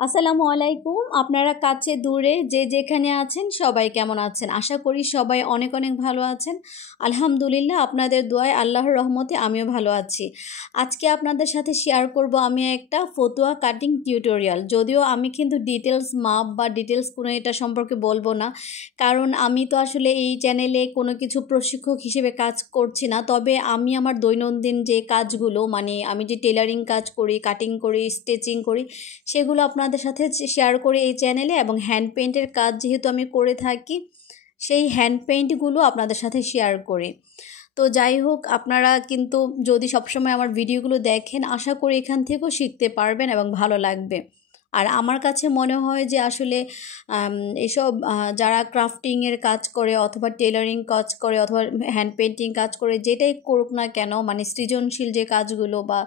আসসালামু আলাইকুম। আপনারা কাছে দূরে যে যেখানে আছেন সবাই কেমন আছেন? আশা করি সবাই অনেক অনেক ভালো আছেন। আলহামদুলিল্লাহ আপনাদের দোয়ায় আল্লাহর রহমতে আমিও ভালো আছি। আজকে আপনাদের সাথে শেয়ার করব আমি একটা ফতুয়া কাটিং টিউটোরিয়াল। যদিও আমি কিন্তু ডিটেলস মাপ বা ডিটেলস কোনো এটা সম্পর্কে বলবো না, কারণ আমি তো আসলে এই চ্যানেলে কোনো কিছু প্রশিক্ষক হিসেবে কাজ করছি না। তবে আমি আমার দৈনন্দিন যে কাজগুলো, মানে আমি যে টেলারিং কাজ করি, কাটিং করি, স্টিচিং করি, সেগুলো আপনাদের সাথে শেয়ার করে এই চ্যানেলে, এবং হ্যান্ড পেইন্টের কাজ যেহেতু আমি করে থাকি, সেই হ্যান্ড পেইন্টগুলো আপনাদের সাথে শেয়ার করি। তো যাই হোক, আপনারা কিন্তু যদি সবসময় আমার ভিডিওগুলো দেখেন, আশা করি এখান থেকেও শিখতে পারবেন এবং ভালো লাগবে। আর আমার কাছে মনে হয় যে আসলে এসব যারা ক্রাফটিংয়ের কাজ করে অথবা টেলারিং কাজ করে অথবা হ্যান্ড পেইন্টিং কাজ করে, যেটাই করুক না কেন, মানে সৃজনশীল যে কাজগুলো বা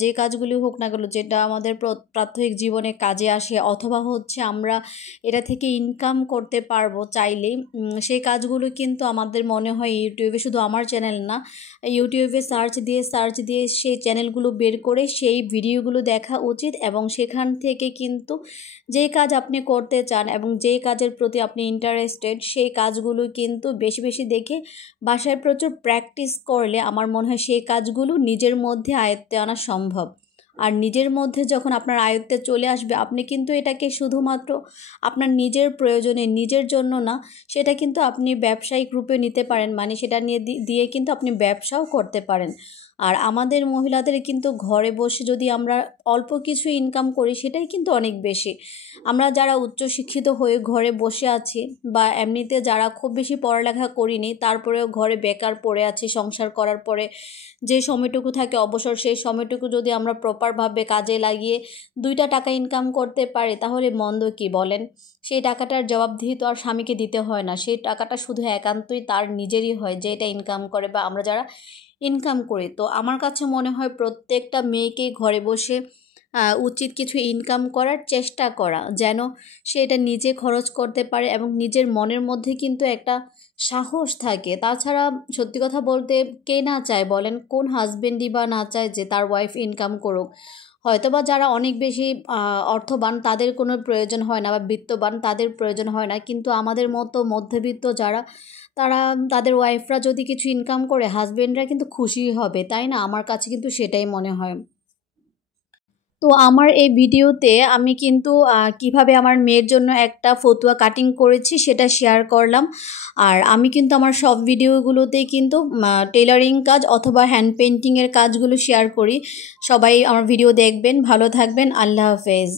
যে কাজগুলি হোক না কেন, যেটা আমাদের প্রাত্যহিক জীবনে কাজে আসে অথবা হচ্ছে আমরা এটা থেকে ইনকাম করতে পারবো চাইলেই, সেই কাজগুলো কিন্তু আমাদের মনে হয় ইউটিউবে, শুধু আমার চ্যানেল না, ইউটিউবে সার্চ দিয়ে সেই চ্যানেলগুলো বের করে সেই ভিডিওগুলো দেখা উচিত। এবং সেখান থেকে কিন্তু যে কাজ আপনি করতে চান এবং যেই কাজের প্রতি আপনি ইন্টারেস্টেড, সেই কাজগুলো কিন্তু বেশি বেশি দেখে বাসায় প্রচুর প্র্যাকটিস করলে আমার মনে হয় সেই কাজগুলো নিজের মধ্যে আয়ত্তে আনা সম্ভব। আর নিজের মধ্যে যখন আপনার আয়ত্তে চলে আসবে, আপনি কিন্তু এটাকে শুধুমাত্র আপনার নিজের প্রয়োজনে, নিজের জন্য না, সেটা কিন্তু আপনি ব্যবসায়িক রূপে নিতে পারেন, মানে সেটা দিয়ে কিন্তু আপনি ব্যবসাও করতে পারেন। আর আমাদের মহিলাদের কিন্তু ঘরে বসে যদি আমরা অল্প কিছু ইনকাম করি, সেটাই কিন্তু অনেক বেশি। আমরা যারা উচ্চশিক্ষিত হয়ে ঘরে বসে আছি, বা এমনিতে যারা খুব বেশি পড়ালেখা করিনি, তারপরেও ঘরে বেকার পড়ে আছি, সংসার করার পরে যে সময়টুকু থাকে অবসর, সেই সময়টুকু যদি আমরা প্রপারভাবে কাজে লাগিয়ে 2টা টাকা ইনকাম করতে পারি, তাহলে মন্দ কি বলেন? সেই টাকাটার জবাবদিহি তো আর স্বামীকে দিতে হয় না, সেই টাকাটা শুধু একান্তই তার নিজেরই হয়, যে এটা ইনকাম করে বা আমরা যারা ইনকাম করি। তো আমার কাছে মনে হয় প্রত্যেকটা মেয়েকেই ঘরে বসে উচিত কিছু ইনকাম করার চেষ্টা করা, যেন সে এটা নিজে খরচ করতে পারে এবং নিজের মনের মধ্যে কিন্তু একটা সাহস থাকে। তাছাড়া সত্যি কথা বলতে, কে না চায় বলেন? কোন হাজবেন্ডই বা না চায় যে তার ওয়াইফ ইনকাম করুক? হয়তোবা যারা অনেক বেশি অর্থবান তাদের কোনো প্রয়োজন হয় না, বা বিত্তবান তাদের প্রয়োজন হয় না, কিন্তু আমাদের মতো মধ্যবিত্ত যারা, তাদের ওয়াইফরা যদি কিছু ইনকাম করে, হাজবেন্ডরা কিন্তু খুশি হবে, তাই না? আমার কাছে কিন্তু সেটাই মনে হয়। তো আমার এই ভিডিওতে আমি কিন্তু কিভাবে আমার মেয়ের জন্য একটা ফতুয়া কাটিং করেছি সেটা শেয়ার করলাম। আর আমি কিন্তু আমার সব ভিডিওগুলোতেই কিন্তু টেলারিং কাজ অথবা হ্যান্ড পেইন্টিংয়ের কাজগুলো শেয়ার করি। সবাই আমার ভিডিও দেখবেন, ভালো থাকবেন, আল্লাহ হাফেজ।